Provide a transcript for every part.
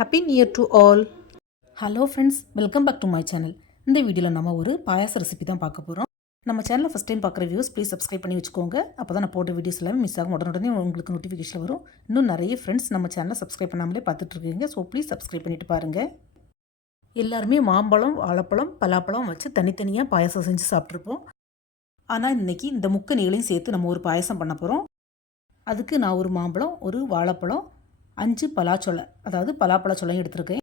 Happy new year to all hello friends welcome back to my channel இந்த வீடியோவில் நம்ம ஒரு பாயாச ரெசிபி தான் பார்க்க போகிறோம் நம்ம சேனலில் ஃபஸ்ட் டைம் பார்க்குற வியூஸ் ப்ளீஸ் சப்ஸ்கிரைப் பண்ணி வச்சுக்கோங்க. அப்போ தான் நான் போட்ட வீடியோஸ் எல்லாமே மிஸ் ஆகும். உடனே உங்களுக்கு நோட்டிஃபிகேஷன் வரும். இன்னும் நிறைய ஃப்ரெண்ட்ஸ் நம்ம சேனலை சப்ஸ்கிரைப் பண்ணாமலே பார்த்துட்ருக்கீங்க ஸோ ப்ளீஸ் சப்ஸ்கிரைப் பண்ணிட்டு பாருங்கள் எல்லாருமே மாம்பழம் வாழைப்பழம் பலாப்பழம் வச்சு தனித்தனியாக பாயாசம் செஞ்சு சாப்பிட்ருப்போம் ஆனால் இன்றைக்கி இந்த முக்க நீளையும் சேர்த்து நம்ம ஒரு பாயாசம் பண்ண போகிறோம் அதுக்கு நான் ஒரு மாம்பழம் ஒரு வாழைப்பழம் அஞ்சு பலாச்சொலை அதாவது பலாப்பழச்சொலையும் எடுத்திருக்கேன்.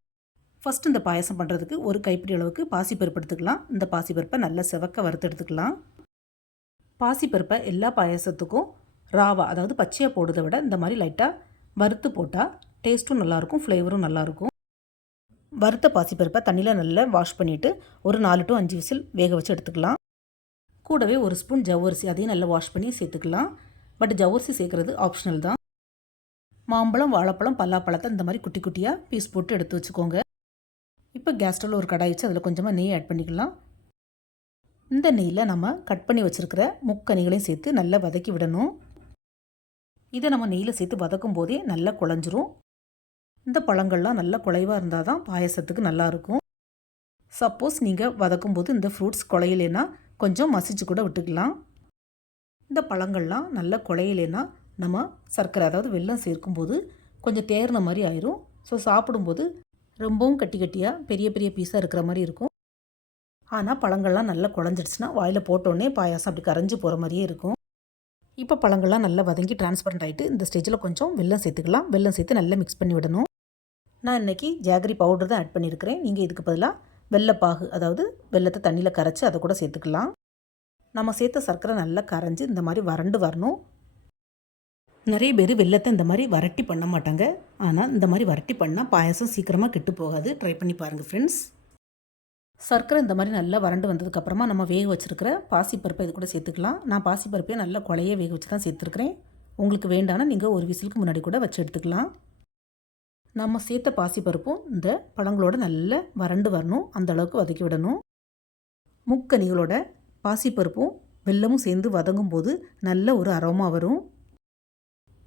ஃபஸ்ட் இந்த பாயசம் பண்ணுறதுக்கு ஒரு கைப்பிடி அளவுக்கு பாசிப்பருப்பு எடுத்துக்கலாம். இந்த பாசிப்பருப்பை நல்லா செவக்க வறுத்து எடுத்துக்கலாம். பாசிப்பருப்பை எல்லா பாயசத்துக்கும் ராவா அதாவது பச்சையாக போடுறதை விட இந்த மாதிரி லைட்டாக வறுத்து போட்டால் டேஸ்ட்டும் நல்லாயிருக்கும் ஃப்ளேவரும் நல்லாயிருக்கும். வறுத்த பாசிப்பருப்பை தண்ணியில் நல்லா வாஷ் பண்ணிவிட்டு ஒரு நாலு டு அஞ்சு விசில் வேக வச்சு எடுத்துக்கலாம். கூடவே ஒரு ஸ்பூன் ஜவ்வரிசி அதையும் நல்லா வாஷ் பண்ணி சேர்த்துக்கலாம். பட் ஜவ்வரிசி சேர்க்குறது ஆப்ஷனல் தான். மாம்பழம் வாழைப்பழம் பல்லாப்பழத்தை இந்த மாதிரி குட்டி குட்டியாக பீஸ் போட்டு எடுத்து வச்சுக்கோங்க. இப்போ கேஸ் ஸ்டவ்வில் ஒரு கடாய் வச்சு அதில் கொஞ்சமாக நெய் ஆட் பண்ணிக்கலாம். இந்த நெய்யில் நம்ம கட் பண்ணி வச்சுருக்கிற முக்கனிகளையும் சேர்த்து நல்லா வதக்கி விடணும். இதை நம்ம நெய்யில் சேர்த்து வதக்கும் போதே நல்லா குழஞ்சிரும். இந்த பழங்கள்லாம் நல்லா குலைவாக இருந்தால் தான் பாயசத்துக்கு நல்லாயிருக்கும் சப்போஸ் நீங்கள் வதக்கும் போது இந்த ஃப்ரூட்ஸ் குலையிலேனா கொஞ்சம் மசிச்சு கூட விட்டுக்கலாம். இந்த பழங்கள்லாம் நல்லா குலையிலேனா நம்ம சர்க்கரை அதாவது வெள்ளம் சேர்க்கும்போது கொஞ்சம் தேர்ன மாதிரி ஆயிரும். ஸோ சாப்பிடும்போது ரொம்பவும் கட்டி கட்டியாக பெரிய பெரிய பீஸாக இருக்கிற மாதிரி இருக்கும். ஆனால் பழங்கள்லாம் நல்லா குழஞ்சிடுச்சுன்னா வாயில் போட்டோடனே பாயாசம் அப்படி கரைஞ்சி போகிற மாதிரியே இருக்கும். இப்போ பழங்கள்லாம் நல்லா வதங்கி டிரான்ஸ்பரண்ட் ஆகிட்டு இந்த ஸ்டேஜில் கொஞ்சம் வெல்லம் சேர்த்துக்கலாம். வெல்லம் சேர்த்து நல்லா மிக்ஸ் பண்ணி விடணும். நான் இன்றைக்கி ஜாகரி பவுடர் தான் ஆட் பண்ணியிருக்கிறேன். நீங்கள் இதுக்கு பதிலாக வெள்ளப்பாகு அதாவது வெள்ளத்தை தண்ணியில் கரைச்சி அதை கூட சேர்த்துக்கலாம். நம்ம சேர்த்த சர்க்கரை நல்லா கரைஞ்சி இந்த மாதிரி வறண்டு வரணும். நிறைய பேர் வெள்ளத்தை இந்த மாதிரி வரட்டி பண்ண மாட்டாங்க. ஆனால் இந்த மாதிரி வரட்டி பண்ணால் பாயசம் சீக்கிரமாக கெட்டு போகாது. ட்ரை பண்ணி பாருங்கள் ஃப்ரெண்ட்ஸ் சர்க்கரை இந்த மாதிரி நல்லா வறண்டு வந்ததுக்கப்புறமா நம்ம வேக வச்சுருக்கிற பாசிப்பருப்பை இது கூட சேர்த்துக்கலாம். நான் பாசிப்பருப்பையும் நல்லா குழைய வேக வச்சு தான் சேர்த்துருக்கிறேன். உங்களுக்கு வேண்டானா நீங்கள் ஒரு விசிலுக்கு முன்னாடி கூட வச்சு எடுத்துக்கலாம். நம்ம சேர்த்த பாசிப்பருப்பும் இந்த பழங்களோட நல்லா வறண்டு வரணும். அந்த அளவுக்கு வதக்கி விடணும். முக்கனிகளோட பாசிப்பருப்பும் வெல்லமும் சேர்ந்து வதங்கும் போது நல்ல ஒரு அரோமா வரும்.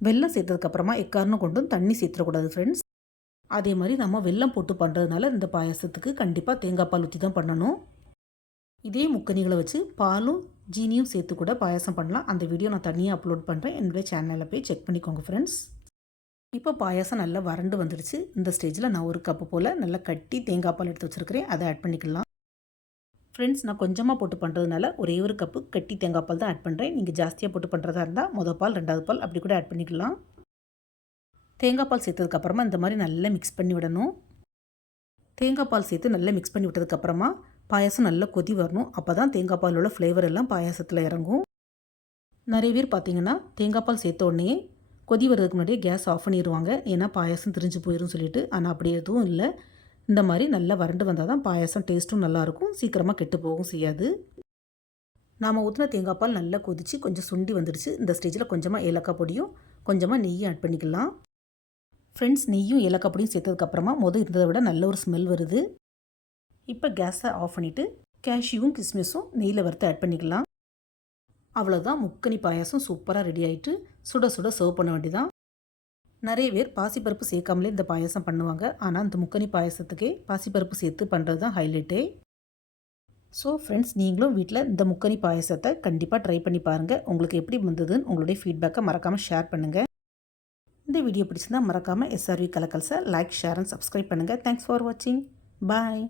வெல்லம் சேர்த்ததுக்கப்புறமா எக்காரணம் கொண்டும் தண்ணி சேர்த்துடக்கூடாது ஃப்ரெண்ட்ஸ் அதே மாதிரி நம்ம வெல்லம் போட்டு பண்ணுறதுனால இந்த பாயசத்துக்கு கண்டிப்பாக தேங்காய் பால் ஊற்றி தான் பண்ணணும். இதே முக்கனிகளை வச்சு பாலும் ஜீனியும் சேர்த்து கூட பாயசம் பண்ணலாம். அந்த வீடியோ நான் தனியாக அப்லோட் பண்ணுறேன் என்னுடைய சேனலில் போய் செக் பண்ணிக்கோங்க ஃப்ரெண்ட்ஸ் இப்போ பாயாசம் நல்லா வறண்டு வந்துடுச்சு இந்த ஸ்டேஜில் நான் ஒரு கப்பு போல் நல்லா கட்டி தேங்காய் பால் எடுத்து வச்சுருக்கிறேன். அதை ஆட் பண்ணிக்கலாம். ஃப்ரெண்ட்ஸ் நான் கொஞ்சமாக போட்டு பண்ணுறதுனால ஒரே ஒரு கப்பு கட்டி தேங்காய் பால் தான் ஆட் பண்ணுறேன் நீங்கள் ஜாஸ்தியாக போட்டு பண்ணுறதா இருந்தால் மொதல் பால் ரெண்டாவது பால் அப்படி கூட ஆட் பண்ணிக்கலாம். தேங்காய் பால் சேர்த்ததுக்கப்புறமா இந்த மாதிரி நல்லா மிக்ஸ் பண்ணி விடணும். தேங்காய் பால் சேர்த்து நல்லா மிக்ஸ் பண்ணி விட்டதுக்கப்புறமா பாயாசம் நல்லா கொதி வரணும். அப்போ தான் தேங்காய் பாலோட ஃப்ளேவர் எல்லாம் பாயாசத்தில் இறங்கும். நிறைய பேர் பார்த்தீங்கன்னா தேங்காய் பால் சேர்த்த உடனே கொதி வர்றதுக்கு முன்னாடியே கேஸ் ஆஃப் பண்ணிடுவாங்க ஏன்னா பாயாசம் திரிஞ்சு போயிடும் சொல்லிட்டு. ஆனால் அப்படி எதுவும் இல்லை. இந்த மாதிரி நல்லா வறண்டு வந்தால் தான் பாயாசம் டேஸ்ட்டும் நல்லாயிருக்கும். சீக்கிரமாக கெட்டு போகவும் செய்யாது. நாம் ஊற்றின தேங்காய் பால் நல்லா கொதித்து கொஞ்சம் சுண்டி வந்துடுச்சு. இந்த ஸ்டேஜில் கொஞ்சமாக ஏலக்காய் பொடியும் கொஞ்சமாக நெய்யும் ஆட் பண்ணிக்கலாம். ஃப்ரெண்ட்ஸ் நெய்யும் ஏலக்காய் பொடியும் சேர்த்ததுக்கப்புறமா மொதல் இருந்ததை விட நல்ல ஒரு ஸ்மெல் வருது. இப்போ கேஸை ஆஃப் பண்ணிவிட்டு கேஷ்யூவும் கிஸ்மிஸும் நெய்யில் வறுத்து ஆட் பண்ணிக்கலாம். அவ்வளோதான் முக்கனி பாயாசம் சூப்பராக ரெடி ஆகிட்டு சுட சுட சர்வ் பண்ண வேண்டியதான் நிறைய பேர் பாசிப்பருப்பு சேர்க்காமலே இந்த பாயசம் பண்ணுவாங்க. ஆனால் இந்த முக்கனி பாயசத்துக்கே பாசிப்பருப்பு சேர்த்து பண்ணுறது தான் ஹைலைட்டே ஸோ ஃப்ரெண்ட்ஸ் நீங்களும் வீட்டில் இந்த முக்கனி பாயசத்தை கண்டிப்பாக ட்ரை பண்ணி பாருங்கள் உங்களுக்கு எப்படி வந்ததுன்னு உங்களுடைய ஃபீட்பேக்கை மறக்காமல் ஷேர் பண்ணுங்கள் இந்த வீடியோ பிடிச்சிருந்தால் மறக்காமல் எஸ்ஆர்வி கலக்கல்ஸை லைக் ஷேர் அண்ட் சப்ஸ்கிரைப் பண்ணுங்கள் தேங்க்ஸ் ஃபார் வாட்சிங் பாய்